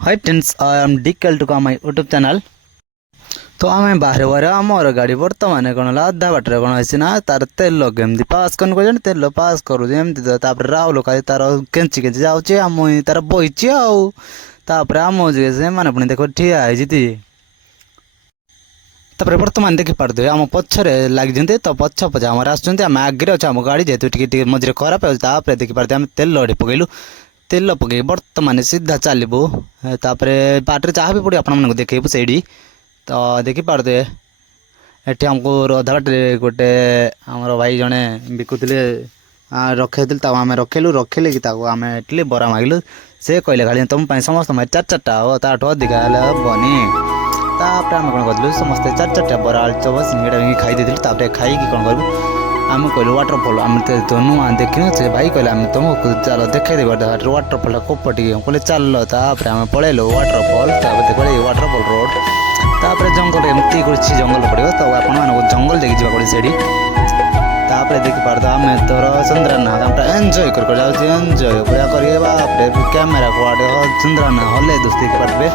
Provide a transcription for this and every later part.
Hi friends, I am डिकल to का my YouTube channel. तो आम बाहर बाहर आमर गाड़ी बर्तमान कौन अधा बाटर कौन अच्छी ना तार तेल केमती पास कर तेल पास करुँच राहुल का तार केंची केंची जाऊँचे आम तार बही आम से मैंने पुणी देख ठिया तापर बर्तमान देखी पारे आम पछरे लगी तो पछ पछ आम आम आगे अच्छे आम गाड़ी जेहतु मझे खराब है देखी पारे आम तेल पकईलु तेल पकई बर्तमान सीधा चलू बाटर चाह भी पड़े आप देखू से तो देखी पारे ये आमको अधा बाटे गोटे आमर भाई जड़े बिकुले रखे आम रखेलु रखिले कि आम इडली बरा मागिलु से कहले खाली तुम समस्त चार चार्टा हो ताठू अधिका हेनी तापर आम कौन करूँ समस्ते चार चार्टा बरा आलुचप सिंगड़ा भी खाई देते खाई कौन करूँ आम कहलु वाटरफल आम तो नुआ देखिन से भाई कहले आम तुमको चलो देखे वाटरफल कोपटी कहले चल तापर आम पलैलु वाटरफल कहले वाटरफल रोड तापर जंगल एमती कुछ जंगल पड़ो तो आपण जंगल देखिए जावा से देखी पार आम तोर चंद्राना एंजय कर एंजय कर कैमेरा को चंद्राना हल्ले दोस्त देखी पारे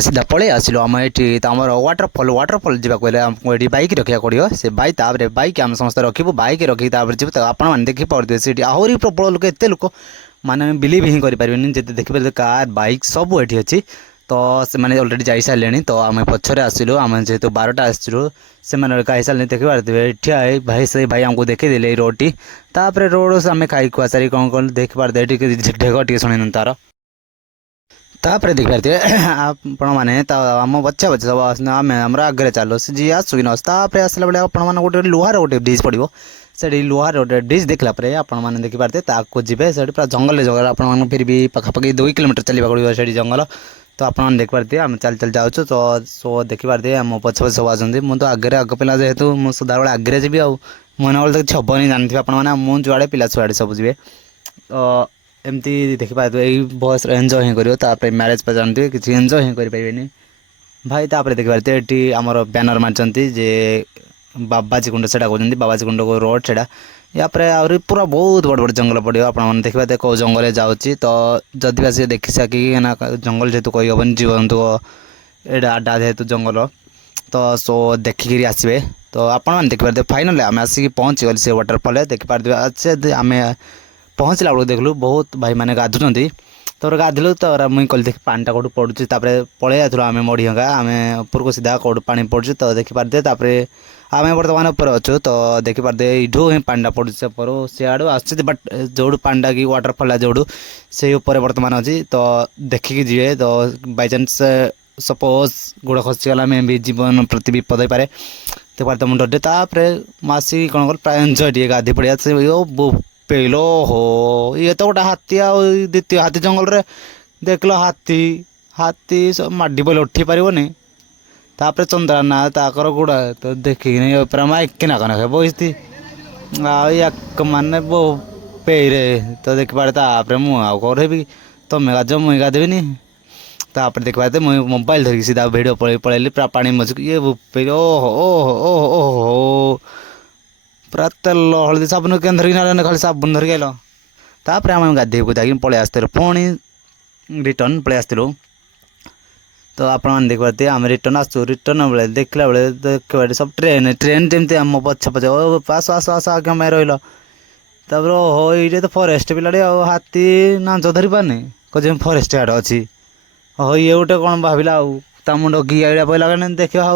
सीधा पलि आसिलु आम ये आम वाटरफल जावाक आमको ये बैक रखा पड़ो से बैक आम समस्त रखू बैक रखी जीव तो आप देखी पारे से आहरी प्रबल लोक एत लोक माने बिलीव ही करें जिते देखिए कार बैक सब ये अच्छी तो से मैंने अलरेडी जा सारे तो आम पछरे आसिलु आम जेहेतु 12टा आसलु से कही सारे देखी पारे ठिया भाई से भाई आमको देखेदेले रोडटी तापर रोड से आम खाई खुआ सारी कौन कौन देखी पारे ढेग टे शुणी तार तापर देखी पारे आपण मैंने आम बच्चा बच्चा सब आम आम आगे चलो जी आसुक नपर आसला बेले आप गोटे लुहार गोटे ब्रिज पड़ो से लुहार गोटे ब्रिज देखला आपने देखी पारे ताकू जी से पूरा जंगल जगह आप फिर भी पाखापाखि 2 किलोमीटर चलवा पड़ो से जंगल तो आप देख पारे आम चल चल जाऊँ तो सो देखी पारे आम पछ पछ सब आसती मुझे आगे आग पिला जेहेतु मुझे सदा बेले आगे जी मन वाले तो छब नहीं जानते आपने जुआड़े पिला छुआड़े सब जी तो एमती देखी पारे यही बस एंजय ही कर मैरेज पर जानते किसी एंजय ही करें भाई तापर देखी पारे ये आमर बैनर मार्चंती जे बाबाजी कुंड से कहते बाबाजी कुंड को रोड से यापर आहरी पूरा बहुत बड़ बड़ जंगल पड़ो आप देखिए कौ जंगल जाऊँगी तो जदि बा सी देखी सकी जंगल जेहतु कही हेन जीवजंतु एटा आडा जेहतु जंगल तो सो देखिकी आसबे तो आप देखी पारे फाइनाल आम आसिक पहुँची गली से वाटरफल देखी पारे अच्छे आम पहुँचला बेलू देखलु बहुत भाई मैंने गाधुंट तो गाधिलु तो मुई कल देखी पानी कौट पड़ुची पलि आलु आम मढ़ीगा आम ऊपर को सीधा कौट पा पड़ुची तो देखी पारे आम बर्तमान ऊपर अच्छु तो देखी पारे यूँ ही पानी पड़ुची ऊपर सियाड़ू आस बट जोड़ पानी कि वाटरफल जोड़ से ऊपर बर्तमान अच्छी तो देखिकी जी तो बाई चान्स सपोज गोड़ खसीगला मे भी जीवन प्रति विपद हो पाए तो पारे तुम डरे आसिक कौन कर प्राय एंजय टे गाधी पड़िया पेलो हो ये तो गोटे हाथी द्वितीय हाथी जंगल रे देखल हाथी हाथी माडी बोले उठी पारनी तापर चंद्राना ताकर गुड़ा तो देखिए पूरा माइक ना कना बसती मान बो पेरे तो देखी पारे तापर मुझे भी तुम्हें गाज मुई गाधेबी तापर देखी पारे मुझे मोबाइल धरिकी सीधा भिड पलैली पूरा पानी मझक ये पेरे ओहो ओहो ओहो ओहो पूरा तेल हलदी साबुन के धरिक ना खाली साबुन धरिक आल तापर आम गाधे गुधाक पलि आसलु पुणी रिटर्न पलि आसलु तो आप देख पारे आम रिटर्न आसु रिटर्न बेले देखला बेले देखिए सब ट्रेन ट्रेन जमी आम पछ पछ आस आस आस आगे मैं रही तापर ओहो ये तो फरेस्ट पिलाटे हाथी नाच धरी पारनी कह फरेस्ट आड़ अच्छी हो ये गोटे कौन भाविला मुंड कि आइडिया पड़ा देखिए हाँ।